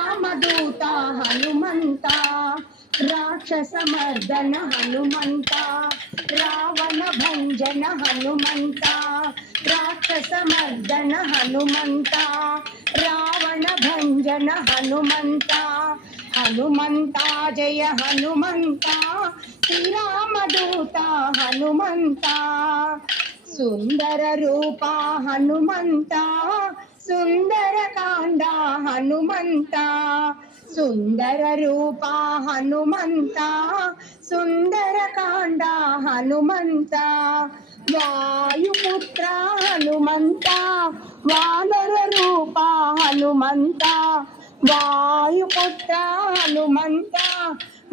రామదూత హనుమంత రాక్షస మర్దన హనుమంత రావణ భంజన హనుమంత రాక్షస మర్దన హనుమంత రావణ భంజన హనుమంత హనుమంత జయ హనుమంత శ్రీరామదూత హనుమంత సుందర రూప హనుమంత సుందర కాండ హనుమంత సుందర రూప హనుమంత సుందర కాండ హనుమంత వాయుపుత్ర హనుమంత వానర రూప హనుమంత వాయుపుత్ర హనుమంత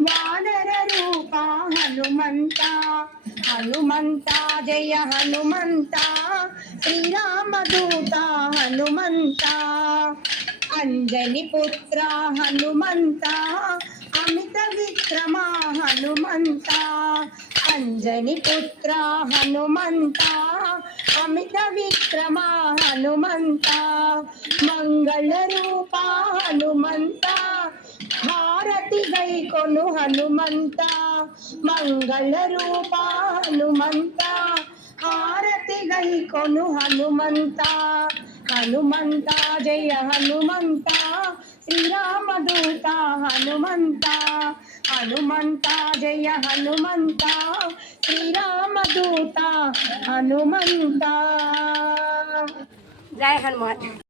వానర రూప హనుమంత హనుమంత జయ హనుమంత శ్రీరామదూత హనుమంత అంజని పుత్ర హనుమంత అమిత విక్రమ హనుమంత అంజని పుత్ర హనుమంత అమిత విక్రమ హనుమంత మంగళ రూప హనుమంత హారతి గైకొను హనుమంత మంగళ రూప హనుమంత హారతి గైకొను హనుమంత హనుమంత జయ హనుమంత శ్రీరామదూత హనుమంత హనుమంత జయ హనుమంత శ్రీరామదూత హనుమంత జయ హనుమాన్।